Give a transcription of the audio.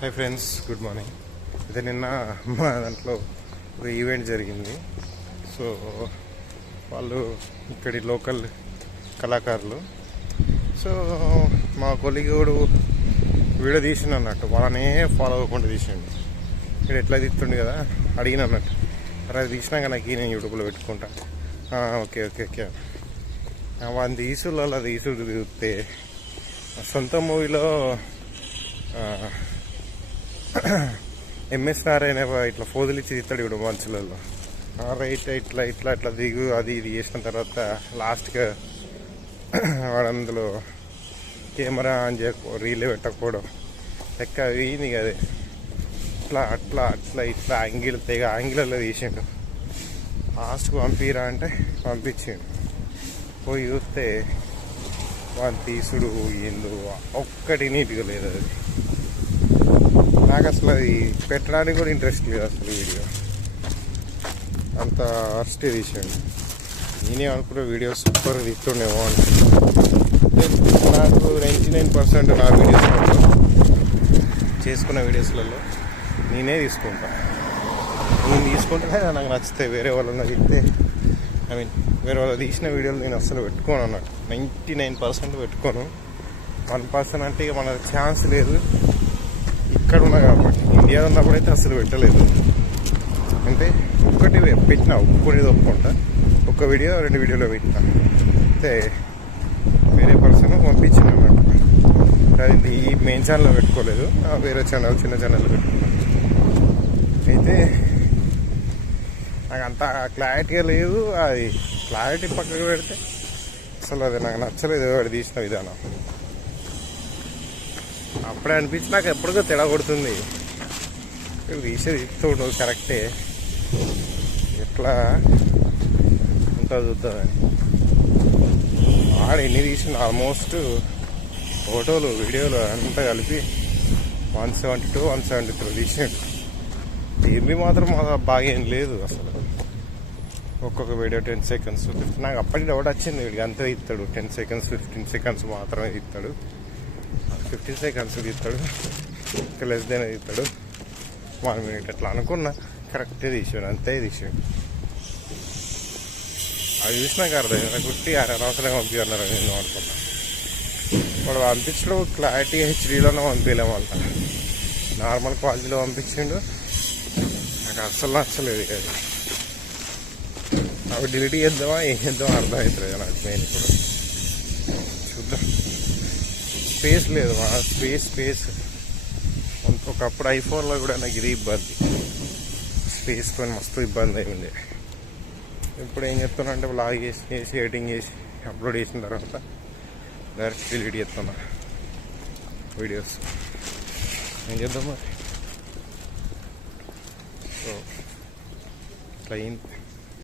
Hi friends good morning. అయితే నిన్న మా దాంట్లో ఒక ఈవెంట్ జరిగింది. సో వాళ్ళు ఇక్కడి లోకల్ కళాకారులు. సో మా కొలిగోడు వీడియో తీసిండు అన్నట్టు. వాళ్ళనే ఫాలో అవ్వకుండా తీసిండు. ఇక్కడ ఎట్లా తీస్తుండే కదా అడిగిన అన్నట్టు. అరే అది తీసినాక నాకు నేను యూట్యూబ్లో పెట్టుకుంటా. Okay okay okay. వాళ్ళని తీసులు అలా తీసుడు చూస్తే సొంత మూవీలో ఎంఎస్ నారాయణ ఇట్లా ఫోజులు ఇచ్చి ఇస్తాడు ఇప్పుడు మనుషులలో. రైట్ ఇట్లా ఇట్లా ఇట్లా దిగు అది ఇది చేసిన తర్వాత లాస్ట్గా వాడు అందులో కెమెరా ఆన్ చేయకపో రీల్ పెట్టకపోవడం. లెక్క అయింది కదే ఇట్లా అట్లా అట్లా ఇట్లా యాంగిల్ తెగ యాంగిల్లో తీసిండు. లాస్ట్కి పంపిరా అంటే పంపించిండు. పోయి చూస్తే వాడు తీసుడు ఏందో ఒక్కటి నీట్గా లేదు అది. నాకు అసలు అది పెట్టడానికి కూడా ఇంట్రెస్ట్ లేదు అసలు వీడియో అంత అరెస్ట్ తీసాడు నేనే అనుకున్న వీడియో సూపర్ తీస్తుండేమో అనుకున్నా నాకు నైంటీ నైన్ పర్సెంట్ నా వీడియోస్లలో చేసుకున్న వీడియోస్లలో నేనే తీసుకుంటాను నేను తీసుకుంటే నాకు నచ్చుతాయి వేరే వాళ్ళని చెప్తే ఐ మీన్ వేరే వాళ్ళు తీసిన వీడియోలు నేను అసలు పెట్టుకోను అన్నట్టు నైంటీ నైన్ పర్సెంట్ పెట్టుకోను. వన్ పర్సెంట్ అంటే ఇక మన ఛాన్స్ లేదు. ఇక్కడ ఉన్నా కాబట్టి ఇండియాలో ఉన్నప్పుడైతే అసలు పెట్టలేదు. అంటే ఒక్కటి పెట్టిన ఒక్కటి ఒప్పుకుంటా. ఒక్క వీడియో రెండు వీడియోలో పెట్టిన. అయితే వేరే పర్సన్ పంపించిన అన్నమాట. అది ఈ మెయిన్ ఛానల్లో పెట్టుకోలేదు. వేరే ఛానల్ చిన్న ఛానల్లో పెట్టుకున్నాను అయితే నాకు అంత క్లారిటీగా లేదు. అది క్లారిటీ పక్కకు పెడితే అసలు అది నాకు నచ్చలేదు వాడు తీసిన విధానం. అప్పుడే అనిపించి నాకు ఎప్పటికో తేడా కొడుతుంది తీసేది తీసేది ఉండదు కరెక్టే. ఎట్లా? ఉంటుంది చూద్దామని వాడు ఎన్ని తీసిన ఆల్మోస్ట్ ఫోటోలు వీడియోలు అంతా కలిపి one seventy two one seventy three తీసాడు. ఏమి మాత్రం బాగా ఏం లేదు అసలు. ఒక్కొక్క వీడియో టెన్ సెకండ్స్ నాకు అప్పటికి డౌట్ వచ్చింది. వీడికి అంతే ఇస్తాడు టెన్ సెకండ్స్ ఫిఫ్టీన్ సెకండ్స్ మాత్రమే ఇస్తాడు ఫిఫ్టీ సెకండ్స్ తీస్తాడు. ఇంకా లెస్ దెన్ తీస్తాడు. వన్ మినిట్ అట్లా అనుకున్నా. కరెక్టే తీసాను అంతే తీసాను అది చూసినాక అర్థం నాకు గుట్టి అనవసరంగా పంపించన్నారు నేను అనుకున్నా. వాడు పంపించడం క్లారిటీ హెచ్డీలోనే పంపించలేము అంట. నార్మల్ క్వాలిటీలో పంపించిండు. నాకు అస్సలు నచ్చలేదు అది అవి డిలీట్ చేద్దామా ఏం చేద్దామా అర్థం అవుతుంది నాకు మెయిన్ ఇప్పుడు. చూద్దాం. స్పేస్ లేదు మా స్పేస్ స్పేస్. ఒకప్పుడు ఐఫోన్లో కూడా నాకు ఇది ఇబ్బంది. స్పేస్ కొని మస్తు ఇబ్బంది అయింది. ఇప్పుడు ఏం చెప్తున్నా అంటే బ్లాగ్ చేసి చేసి ఎడిటింగ్ చేసి అప్లోడ్ చేసిన తర్వాత డైరెక్ట్ డిలీట్ చేస్తున్నా వీడియోస్. ఏం చేద్దాం మరి? సో ఇట్లా అయింది.